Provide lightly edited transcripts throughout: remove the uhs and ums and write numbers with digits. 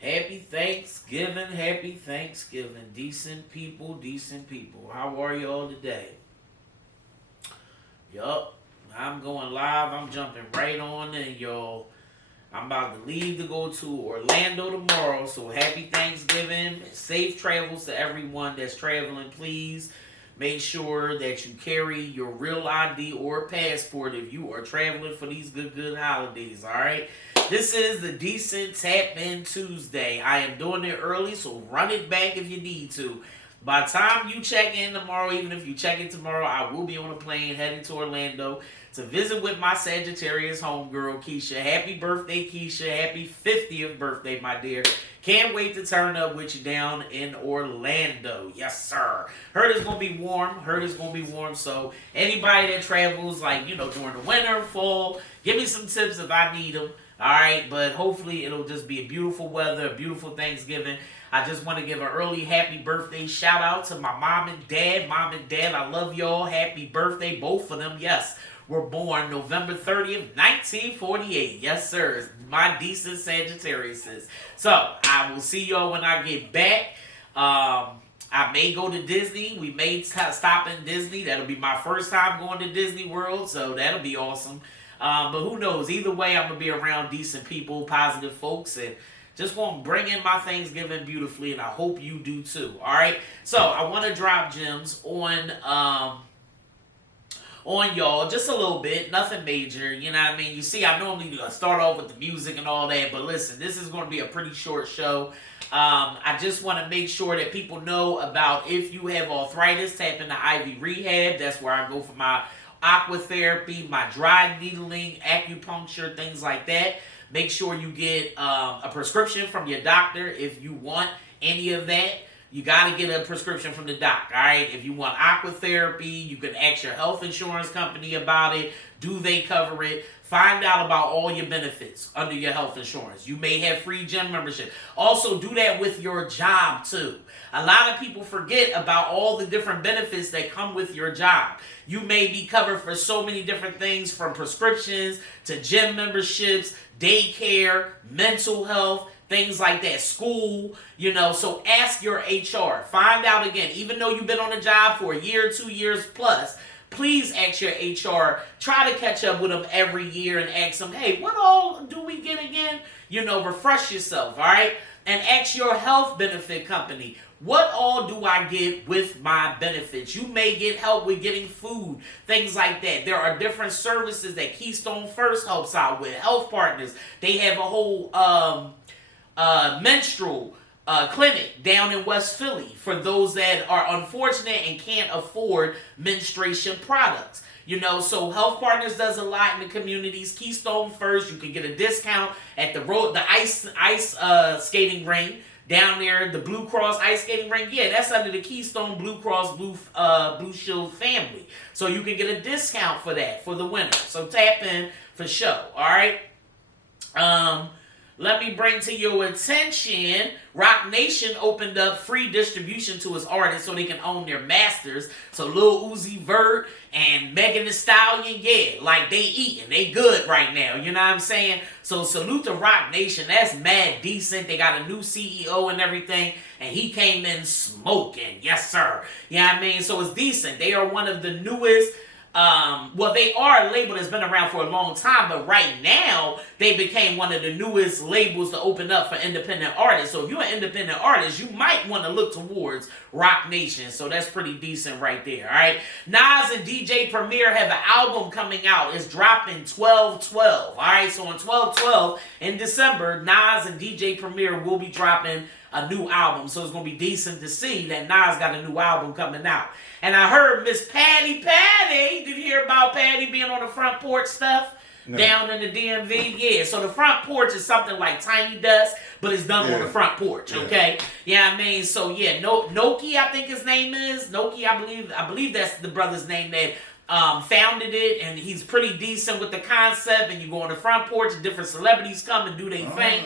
Happy Thanksgiving, happy Thanksgiving. Decent people, decent people. How are y'all today? Yup, I'm going live. I'm jumping right on in, y'all. I'm about to leave to go to Orlando tomorrow. So happy Thanksgiving. Safe travels to everyone that's traveling, please. Make sure that you carry your real ID or passport if you are traveling for these good holidays, all right? This is the Decent Tap In Tuesday. I am doing it early, so run it back if you need to. By the time you check in tomorrow, even if you check in tomorrow, I will be on a plane heading to Orlando to visit with my Sagittarius homegirl, Keisha. Happy birthday, Keisha. Happy 50th birthday, my dear. Can't wait to turn up with you down in Orlando. Yes, sir. Heard it's going to be warm. Heard it's going to be warm. So anybody that travels, like, during the winter, fall, give me some tips if I need them. All right, but hopefully it'll just be a beautiful weather, a beautiful Thanksgiving. I just want to give an early happy birthday shout out to my mom and dad. Mom and dad, I love y'all. Happy birthday, both of them. Yes, were born November 30th, 1948. Yes, sir. My decent Sagittarius. So I will see y'all when I get back. I may go to Disney. We may stop in Disney. That'll be my first time going to Disney World, so that'll be awesome. But who knows? Either way, I'm going to be around decent people, positive folks, and just want to bring in my Thanksgiving beautifully, and I hope you do too. All right? So I want to drop gems on y'all just a little bit, nothing major, you know what I mean? You see, I normally start off with the music and all that, but listen, this is going to be a pretty short show. I just want to make sure that people know about if you have arthritis, tap into Ivy Rehab. That's where I go for my aqua therapy, my dry needling, acupuncture, things like that. Make sure you get a prescription from your doctor if you want any of that. You got to get a prescription from the doc, all right? If you want aqua therapy, you can ask your health insurance company about it. Do they cover it? Find out about all your benefits under your health insurance. You may have free gym membership. Also, do that with your job, too. A lot of people forget about all the different benefits that come with your job. You may be covered for so many different things, from prescriptions to gym memberships, daycare, mental health, things like that, school, so ask your HR. Find out again, even though you've been on the job for a year, 2 years plus, please ask your HR. Try to catch up with them every year and ask them, hey, what all do we get again? Refresh yourself, all right? And ask your health benefit company, what all do I get with my benefits? You may get help with getting food, things like that. There are different services that Keystone First helps out with, Health Partners. They have a whole menstrual clinic down in West Philly for those that are unfortunate and can't afford menstruation products. So Health Partners does a lot in the communities. Keystone First, you can get a discount at the ice skating ring down there, the Blue Cross ice skating ring. Yeah, that's under the Keystone Blue Cross Blue Shield family. So you can get a discount for that for the winter. So tap in for sure. All right. Let me bring to your attention, Rock Nation opened up free distribution to its artists so they can own their masters. So Lil Uzi Vert and Megan Thee Stallion, yeah, like they eating, they good right now, you know what I'm saying? So salute to Rock Nation, that's mad decent. They got a new CEO and everything, and he came in smoking, yes sir. You know what I mean? So it's decent. They are one of the newest. They are a label that's been around for a long time, but right now they became one of the newest labels to open up for independent artists. So if you're an independent artist, you might want to look towards Rock Nation. So that's pretty decent right there. All right, Nas and DJ Premier have an album coming out. It's dropping 12/12. All right, so on 12/12 in December, Nas and DJ Premier will be dropping a new album. So it's going to be decent to see that Nas got a new album coming out. And I heard Miss Patty, did you hear about Patty being on the front porch stuff? No. Down in the DMV? Yeah, so the front porch is something like Tiny Desk, but it's done on the front porch, okay? Yeah, I mean, so yeah, Noki, I think his name is. Noki, I believe that's the brother's name that founded it, and he's pretty decent with the concept, and you go on the front porch and different celebrities come and do their thing.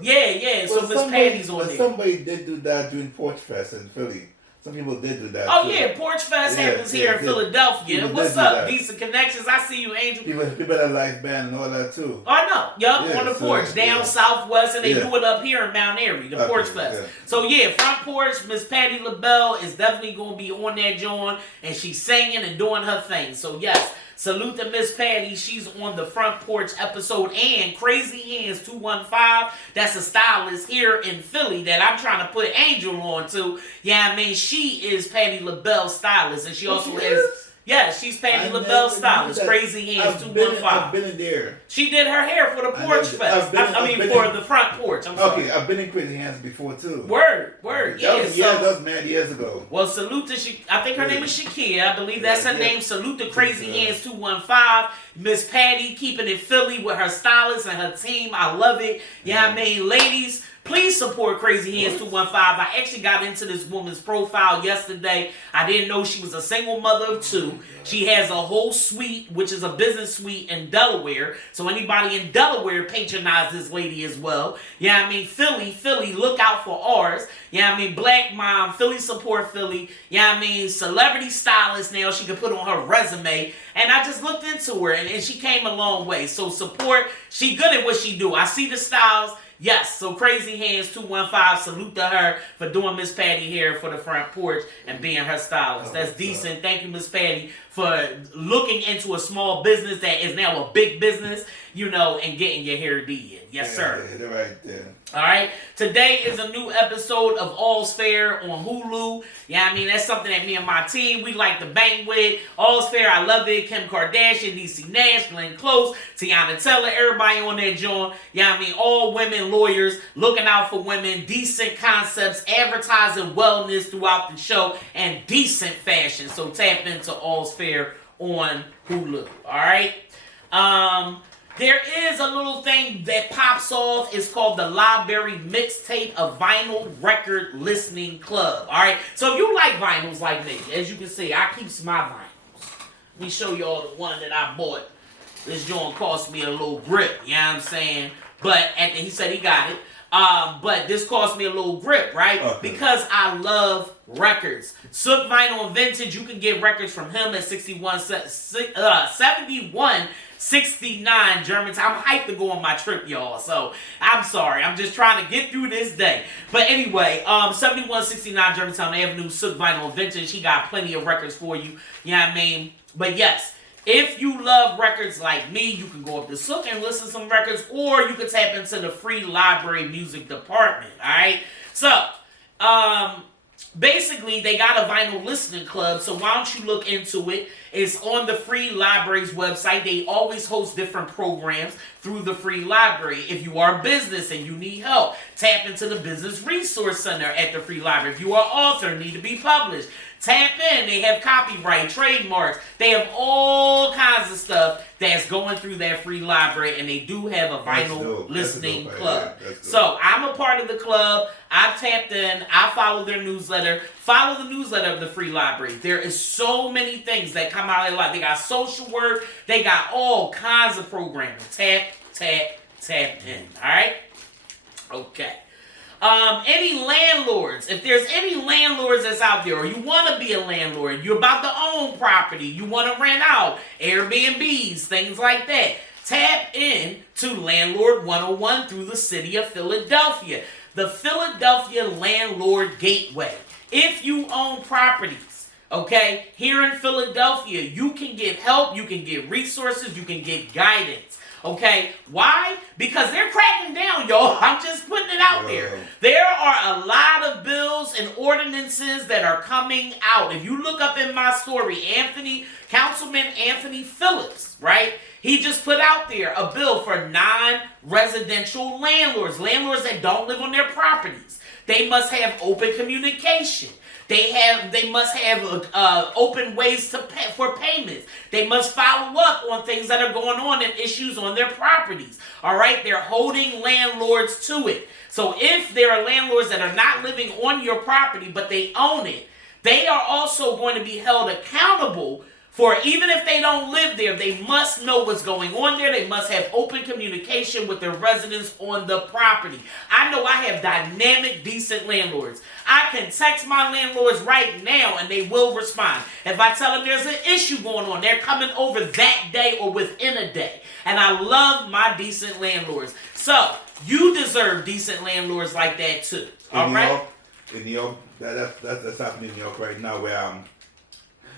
Yeah, so Miss Patty's on there. Somebody did do that during Porch Fest in Philly. Some people did do that. Oh too. yeah, Porch Fest happens here in Philadelphia. People What's did do up? that. Decent connections. I see you, Angel. People that like band and all that too. Oh no, yup, on the porch down southwest, and they do it up here in Mount Airy, the Porch Fest. Yeah. So yeah, front porch. Miss Patti LaBelle is definitely gonna be on that joint, and she's singing and doing her thing. So yes. Salute to Miss Patty. She's on the front porch episode. And Crazy Hands 215. That's a stylist here in Philly that I'm trying to put Angel on to. Yeah, I mean, she is Patti LaBelle's stylist. And she also has... Yeah, she's Patti LaBelle's stylist. Crazy Hands 215. I've been in there. She did her hair for the Porch Fest. For the front porch. I'm sorry. Okay, I've been in Crazy Hands before too. Word. That was mad years ago. Well, salute to I think her name is Shakia. I believe that's her name. Salute to Crazy Hands 215. Miss Patty keeping it Philly with her stylist and her team. I love it. Yeah, I mean, ladies, please support Crazy Hands 215. I actually got into this woman's profile yesterday. I didn't know she was a single mother of two. She has a whole suite, which is a business suite in Delaware. So anybody in Delaware patronize this lady as well. Yeah, I mean, Philly, look out for ours. Yeah, I mean, Black Mom, Philly support Philly. Yeah, I mean, celebrity stylist now she could put on her resume. And I just looked into her and she came a long way. So support, she good at what she do. I see the styles. Yes, so Crazy Hands 215, salute to her for doing Miss Patty hair for the front porch and being her stylist. That's decent. Thank you, Miss Patty, for looking into a small business that is now a big business, and getting your hair did. Yes, sir. Yeah, right there. All right. Today is a new episode of All's Fair on Hulu. Yeah, I mean, that's something that me and my team, we like to bang with. All's Fair, I love it. Kim Kardashian, Niecy Nash, Glenn Close, Tiana Teller, everybody on that joint. Yeah, I mean, all women lawyers looking out for women, decent concepts, advertising wellness throughout the show, and decent fashion. So tap into All's Fair on Hulu. All right. There is a little thing that pops off. It's called the Library Mixtape, a vinyl record listening club. All right. So if you like vinyls like me, as you can see, I keep my vinyls. Let me show y'all the one that I bought. This joint cost me a little grip. You know what I'm saying? But he said he got it. But this cost me a little grip, right? Okay. Because I love records. Sook Vinyl and Vintage, you can get records from him at 7169 Germantown. I'm hyped to go on my trip, y'all. So, I'm sorry. I'm just trying to get through this day. But anyway, 7169 Germantown Avenue, Sook Vinyl and Vintage. He got plenty of records for you. You know what I mean? But yes, if you love records like me, you can go up to Sook and listen to some records, or you can tap into the free library music department, all right? So, basically, they got a vinyl listening club, so why don't you look into it? It's on the free library's website. They always host different programs through the free library. If you are a business and you need help, tap into the Business Resource Center at the free library. If you are an author, need to be published, tap in. They have copyright, trademarks. They have all kinds of stuff that's going through that free library, and they do have a vinyl listening club. So I'm a part of the club. I've tapped in. I follow their newsletter. Follow the newsletter of the free library. There is so many things that come out of their life. They got social work. They got all kinds of programming. Tap in. All right? Okay. Any landlords, if there's any landlords that's out there, or you want to be a landlord, you're about to own property, you want to rent out, Airbnbs, things like that, tap in to Landlord 101 through the city of Philadelphia, the Philadelphia Landlord Gateway. If you own properties, okay, here in Philadelphia, you can get help, you can get resources, you can get guidance. Okay, why? Because they're cracking down, y'all. I'm just putting it out there. There are a lot of bills and ordinances that are coming out. If you look up in my story, Councilman Anthony Phillips, right? He just put out there a bill for non-residential landlords that don't live on their properties. They must have open communication. They must have open ways to pay for payments. They must follow up on things that are going on and issues on their properties. All right, they're holding landlords to it. So if there are landlords that are not living on your property but they own it, they are also going to be held accountable For even if they don't live there, they must know what's going on there. They must have open communication with their residents on the property. I know I have dynamic, decent landlords. I can text my landlords right now and they will respond. If I tell them there's an issue going on, they're coming over that day or within a day. And I love my decent landlords. So, you deserve decent landlords like that too. All right? In New York, that's happening in New York right now, where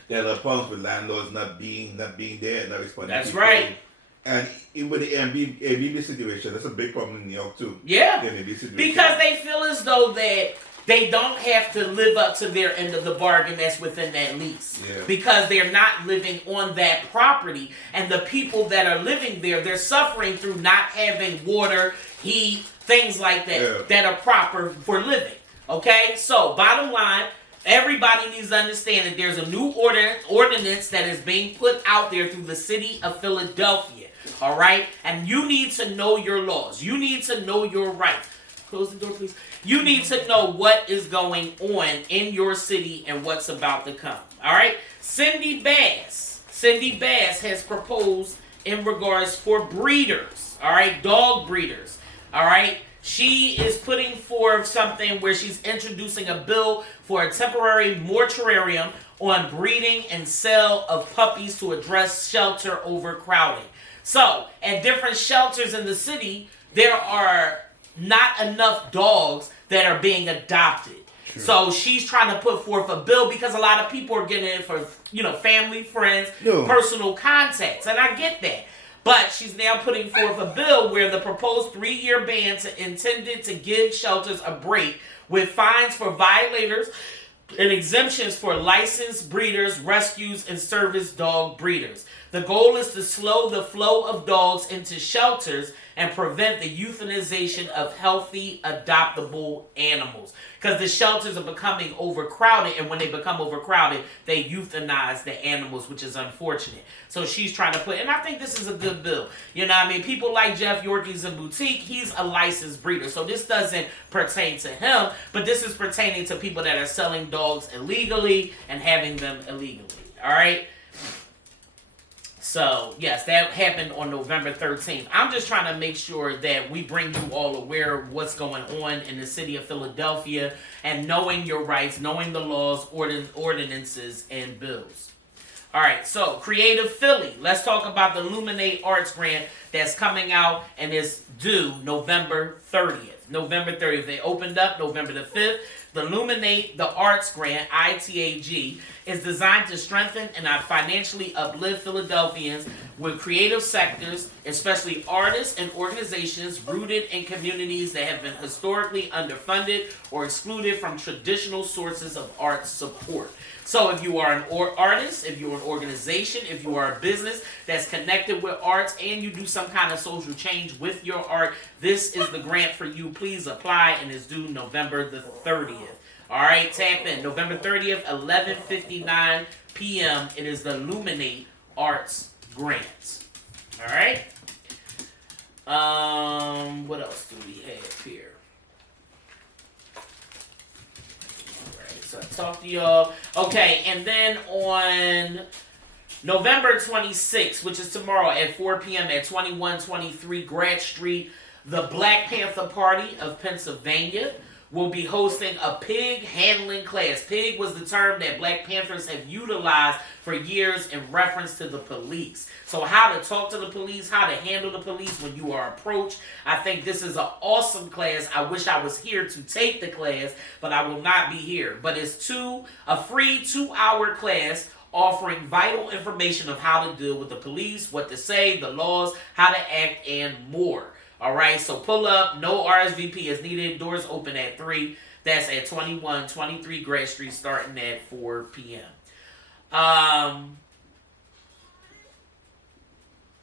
there are problems with landlords not being there, not responding. That's right. And with the Airbnb situation, that's a big problem in New York too. Yeah. The Airbnb situation. Because they feel as though that they don't have to live up to their end of the bargain that's within that lease. Yeah. Because they're not living on that property. And the people that are living there, they're suffering through not having water, heat, things like that, that are proper for living. Okay? So, bottom line, everybody needs to understand that there's a new ordinance that is being put out there through the city of Philadelphia. All right? And you need to know your laws. You need to know your rights. Close the door, please. You need to know what is going on in your city and what's about to come. All right? Cindy Bass has proposed in regards for breeders. All right? Dog breeders. All right? She is putting forth something where she's introducing a bill for a temporary moratorium on breeding and sale of puppies to address shelter overcrowding. So, at different shelters in the city, there are not enough dogs that are being adopted. True. So she's trying to put forth a bill because a lot of people are getting it for, family, friends, personal contacts. And I get that. But she's now putting forth a bill where the proposed 3-year ban intended to give shelters a break with fines for violators and exemptions for licensed breeders, rescues, and service dog breeders. The goal is to slow the flow of dogs into shelters and prevent the euthanization of healthy, adoptable animals. Because the shelters are becoming overcrowded, and when they become overcrowded, they euthanize the animals, which is unfortunate. So she's trying to and I think this is a good bill. You know what I mean? People like Jeff Yorkie's in Boutique, he's a licensed breeder. So this doesn't pertain to him, but this is pertaining to people that are selling dogs illegally and having them illegally. All right? So, yes, that happened on November 13th. I'm just trying to make sure that we bring you all aware of what's going on in the city of Philadelphia and knowing your rights, knowing the laws, ordinances, and bills. All right, so Creative Philly. Let's talk about the Illuminate Arts Grant that's coming out and is due November 30th. November 30th. They opened up November the 5th. The Illuminate the Arts Grant, ITAG, is designed to strengthen and financially uplift Philadelphians with creative sectors, especially artists and organizations rooted in communities that have been historically underfunded or excluded from traditional sources of art support. So if you are an artist, if you're an organization, if you are a business that's connected with arts and you do some kind of social change with your art, this is the grant for you. Please apply, and it's due November the 30th. All right, tap in. November 30th, 11:59 p.m. It is the Illuminate Arts Grant. All right. What else do we have here? So I talked to y'all. Okay, and then on November 26th, which is tomorrow at 4 p.m. at 2123 Grant Street, the Black Panther Party of Pennsylvania will be hosting a pig handling class. Pig was the term that Black Panthers have utilized for years in reference to the police. So how to talk to the police, how to handle the police when you are approached. I think this is an awesome class. I wish I was here to take the class, but I will not be here. But it's a free 2-hour class offering vital information of how to deal with the police, what to say, the laws, how to act, and more. All right, so pull up. No RSVP is needed. Doors open at 3. That's at 2123 Grant Street, starting at 4 p.m.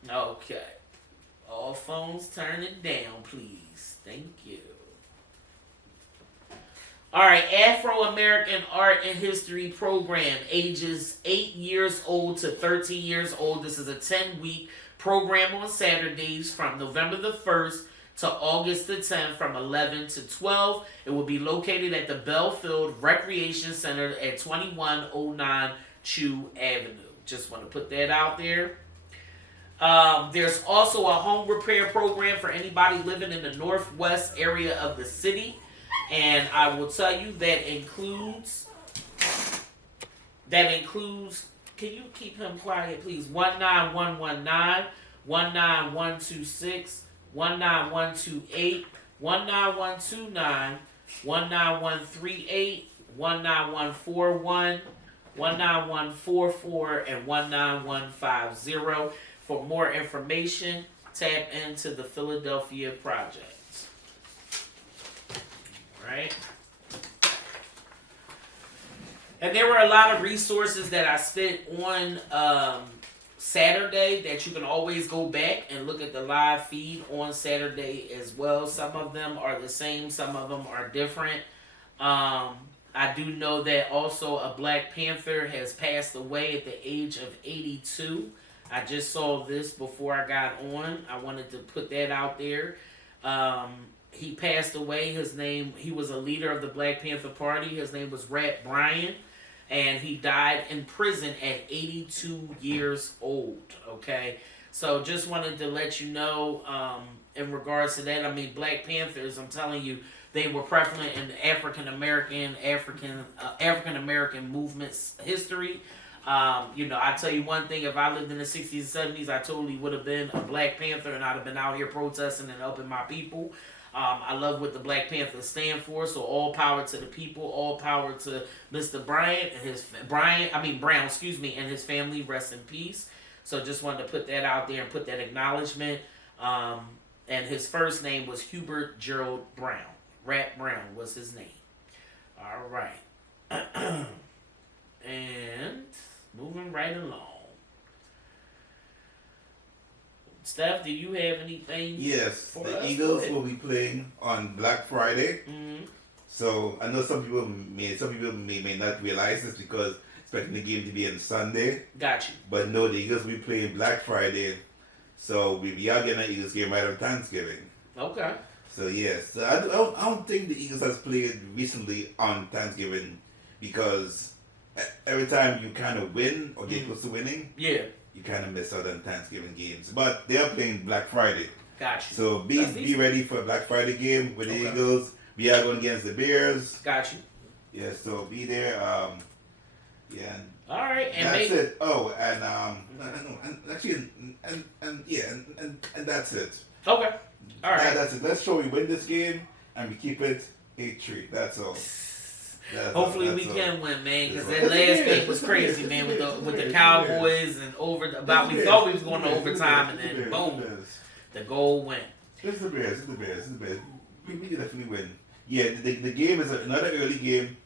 Okay. All phones, turn it down, please. Thank you. All right, Afro-American Art and History Program, ages 8 years old to 13 years old. This is a 10-week program on Saturdays from November the 1st to August the 10th from 11 to 12. It will be located at the Belfield Recreation Center at 2109 Chew Avenue. just want to put that out there. There's also a home repair program for anybody living in the northwest area of the city. And I will tell you that includes, can you keep him quiet, please? 19119, 19126, 19128, 19129, 19138, 19141, 19144, and 19150. For more information, tap into the Philadelphia Project. Right? And there were a lot of resources that I spent on Saturday that you can always go back and look at the live feed on Saturday as well. Some of them are the same, some of them are different. I do know that also a Black Panther has passed away at the age of 82. I just saw this before I got on. I wanted to put that out there. He passed away. He was a leader of the Black Panther Party. His name was Rat Bryant. And he died in prison at 82 years old. Okay? So just wanted to let you know in regards to that. I mean, Black Panthers, I'm telling you, they were prevalent in African American movements history. I tell you one thing, if I lived in the 60s and 70s, I totally would have been a Black Panther and I'd have been out here protesting and helping my people. I love what the Black Panthers stand for, so all power to the people, all power to Mr. Brown, and his family, rest in peace. So just wanted to put that out there and put that acknowledgement. And his first name was Hubert Gerald Brown. Rat Brown was his name. All right. And moving right along. Steph, do you have anything? Yes, the Eagles will be playing on Black Friday. Mm-hmm. So I know some people may not realize this because expecting the game to be on Sunday. Got you. But no, the Eagles will be playing Black Friday. So we are getting an Eagles game right on Thanksgiving. Okay. So yes, so I don't think the Eagles has played recently on Thanksgiving because every time you kind of win or get close to winning, yeah, you kind of miss out on Thanksgiving games. But they are playing Black Friday. Got you. So be ready for a Black Friday game with the Eagles. We are going against the Bears. Got you. Yeah, so be there. Yeah. All right, and that's it. Oh, and that's it. Okay. All right. That's it. Let's show we win this game and we keep it 8-3. That's all. Hopefully we can win, man, because that last game was crazy, man, with the Cowboys and we thought we was going to overtime and then boom, the goal went. It's the Bears. We can definitely win. Yeah, the game is another early game,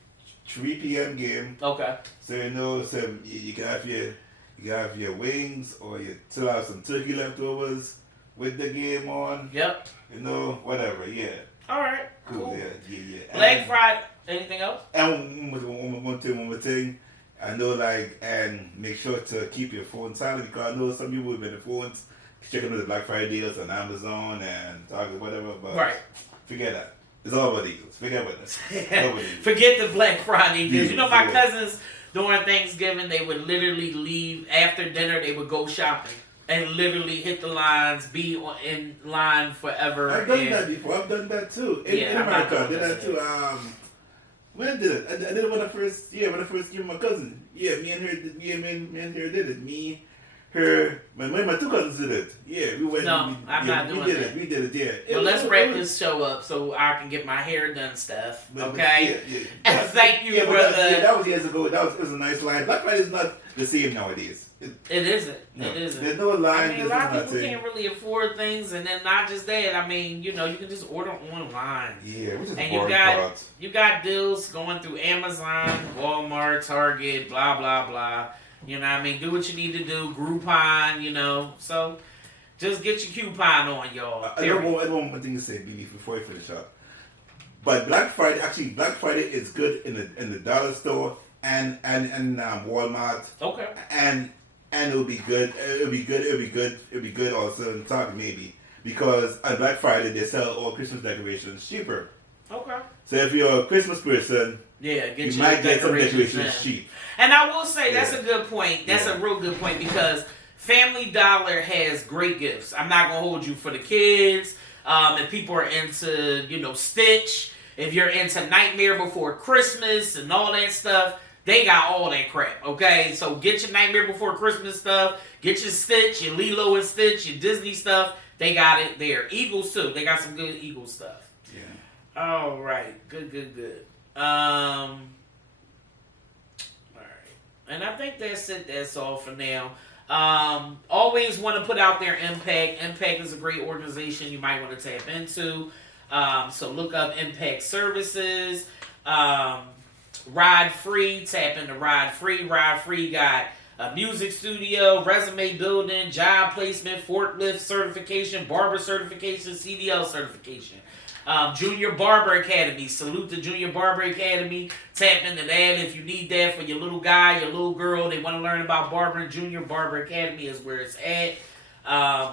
3 p.m. game. Okay. So you can have your wings or you still have some turkey leftovers with the game on. Yep. Whatever. Yeah. All right. Cool. Cool. Yeah. Black Friday. Anything else? And one more thing. I know, and make sure to keep your phone silent because I know some people with their phones checking the Black Friday deals on Amazon and Target, whatever. But right. Forget that. It's all about Eagles. Forget about that. Forget the Black Friday deals. My cousins during Thanksgiving, they would literally leave after dinner. They would go shopping and literally hit the lines, be in line forever. I've done that before. I've done that too. In America, I did that too. When I did it? I did it when I first came with my cousin. Yeah, me and her did it. Me, her, my two cousins did it. Yeah, we went. No, I'm not doing that. We did it, yeah. Well, let's wrap this show up so I can get my hair done, Steph. Okay? Yeah. And thank you for that was years ago. It was a nice line. Black Friday is not the same nowadays. It isn't. No. It isn't. There's no line. A lot of people can't really afford things, and then not just that. You can just order online. Yeah, which is and you got deals going through Amazon, Walmart, Target, blah blah blah. Do what you need to do. Groupon, So just get your coupon on, y'all. I don't want one thing to say, before you finish up. But Black Friday is good in the dollar store and Walmart. Okay. And it'll be good. It'll be good also in Target maybe because on Black Friday they sell all Christmas decorations cheaper. Okay. So if you're a Christmas person, Yeah, get you your might get some decorations decorations cheap. And I will say that's a good point. That's a real good point because Family Dollar has great gifts. I'm not gonna hold you for the kids. If people are into, Stitch, if you're into Nightmare Before Christmas and all that stuff, they got all that crap. Okay, so get your Nightmare Before Christmas stuff. Get your Stitch, your Lilo and Stitch, your Disney stuff. They got it there. Eagles too. They got some good Eagles stuff. Yeah. All right. Good. And I think that's it. That's all for now. Always want to put out there Impact. Impact is a great organization you might want to tap into. So look up Impact Services. Ride Free. Tap into Ride Free. Ride Free got a music studio, resume building, job placement, forklift certification, barber certification, CDL certification. Junior Barber Academy. Salute the Junior Barber Academy. Tap into that if you need that for your little guy, your little girl. They want to learn about barbering. Junior Barber Academy is where it's at.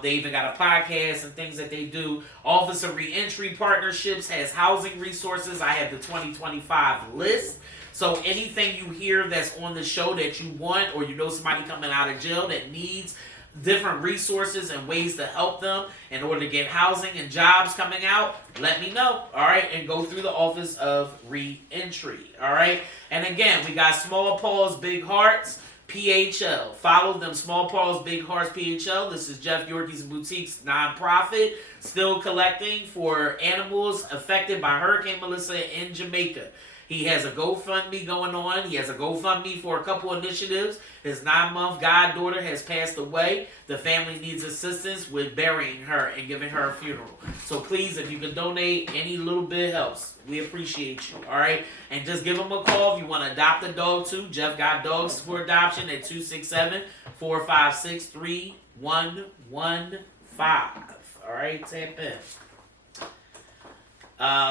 They even got a podcast and things that they do. Office of Reentry Partnerships has housing resources. I have the 2025 list. So anything you hear that's on the show that you want, or you know somebody coming out of jail that needs different resources and ways to help them in order to get housing and jobs coming out, let me know, all right? And go through the Office of Reentry, all right? And again, we got Small Paws, Big Hearts, PHL. Follow them, Small Paws, Big Hearts, PHL. This is Jeff Yorkie's Boutique's nonprofit, still collecting for animals affected by Hurricane Melissa in Jamaica. He has a GoFundMe going on. He has a GoFundMe for a couple initiatives. His 9-month goddaughter has passed away. The family needs assistance with burying her and giving her a funeral. So please, if you can donate, any little bit helps. We appreciate you, all right? And just give him a call if you want to adopt a dog too. Jeff got dogs for adoption at 267-456-3115. All right, tap in.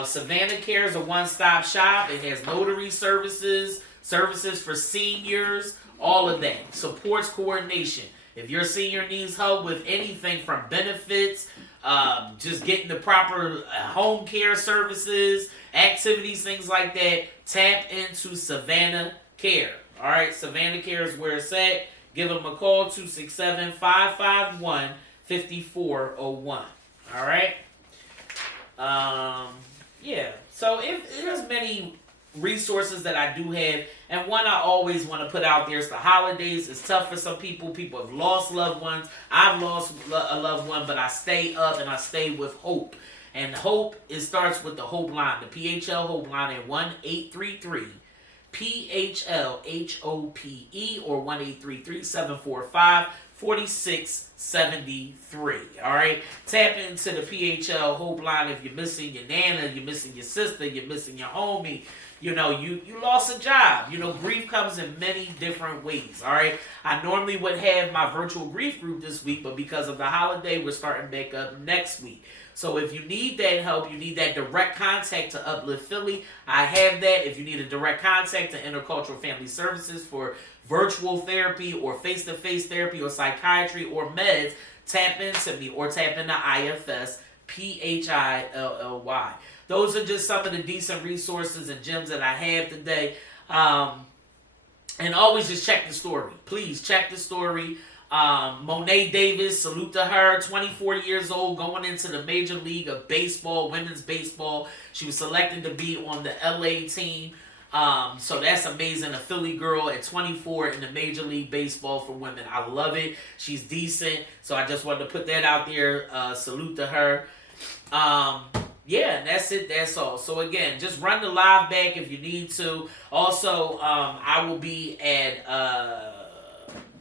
Savannah Care is a one-stop shop. It has notary services for seniors, all of that. Supports coordination. If your senior needs help with anything from benefits, just getting the proper home care services, activities, things like that, tap into Savannah Care. All right, Savannah Care is where it's at. Give them a call, 267-551-5401. All right? So there's many resources that I do have, and one I always want to put out there is the holidays. It's tough for some people. People have lost loved ones. I've lost a loved one, but I stay up and I stay with hope. And hope, it starts with the Hope Line, the PHL Hope Line at 1-833 PHL-HOPE or 1-833-745-4673. All right, tap into the PHL Hope Line if you're missing your nana, you're missing your sister, you're missing your homie. You lost a job. Grief comes in many different ways. All right, I normally would have my virtual grief group this week, but because of the holiday, we're starting back up next week. So if you need that help, you need that direct contact to Uplift Philly, I have that. If you need a direct contact to Intercultural Family Services for virtual therapy or face-to-face therapy or psychiatry or meds, tap into me or tap into IFS PHILLY. Those are just some of the decent resources and gems that I have today. And always just check the story. Please check the story. Monet Davis, salute to her, 24 years old, going into the Major League of Baseball, women's baseball. She was selected to be on the LA team. So that's amazing. A Philly girl at 24 in the Major League Baseball for women. I love it. She's decent. So I just wanted to put that out there. Salute to her. And that's it. That's all. So again, just run the live back if you need to. Also, I will be at...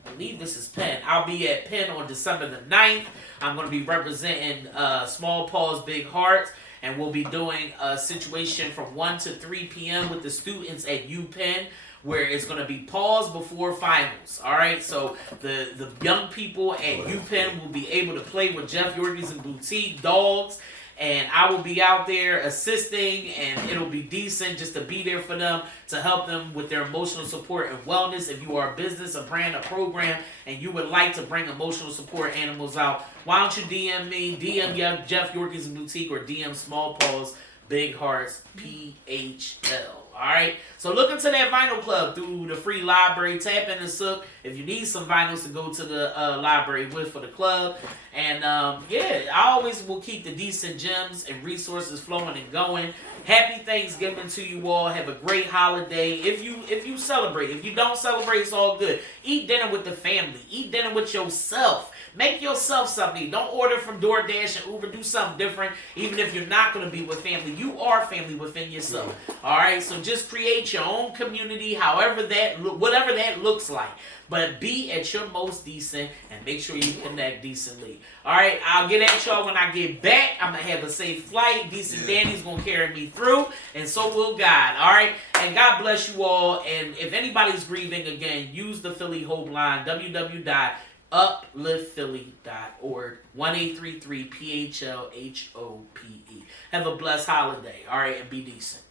I believe this is Penn. I'll be at Penn on December the 9th. I'm going to be representing Small Paws, Big Hearts, and we'll be doing a situation from 1 to 3 p.m. with the students at UPenn, where it's going to be pause before finals. All right, so the young people at UPenn will be able to play with Jeff Yorkie's and Boutique dogs, and I will be out there assisting, and it'll be decent just to be there for them, to help them with their emotional support and wellness. If you are a business, a brand, a program, and you would like to bring emotional support animals out, why don't you DM me, DM Jeff Yorkie's Boutique, or DM Small Paws, Big Hearts, PHL. All right. So look into that vinyl club through the free library. Tap in and Sook if you need some vinyls to go to the library with for the club. And yeah, I always will keep the decent gems and resources flowing and going. Happy Thanksgiving to you all. Have a great holiday. If you celebrate, if you don't celebrate, it's all good. Eat dinner with the family. Eat dinner with yourself. Make yourself something. Don't order from DoorDash and Uber. Do something different. Even if you're not going to be with family, you are family within yourself. All right. So just create your own community, whatever that looks like. But be at your most decent and make sure you connect decently. All right. I'll get at y'all when I get back. I'm gonna have a safe flight. Decent Danny's gonna carry me through, and so will God. All right. And God bless you all. And if anybody's grieving, again, use the Philly Hope line. www.upliftphilly.org 1-833-PHLHOPE. Have a blessed holiday, all right, and be decent.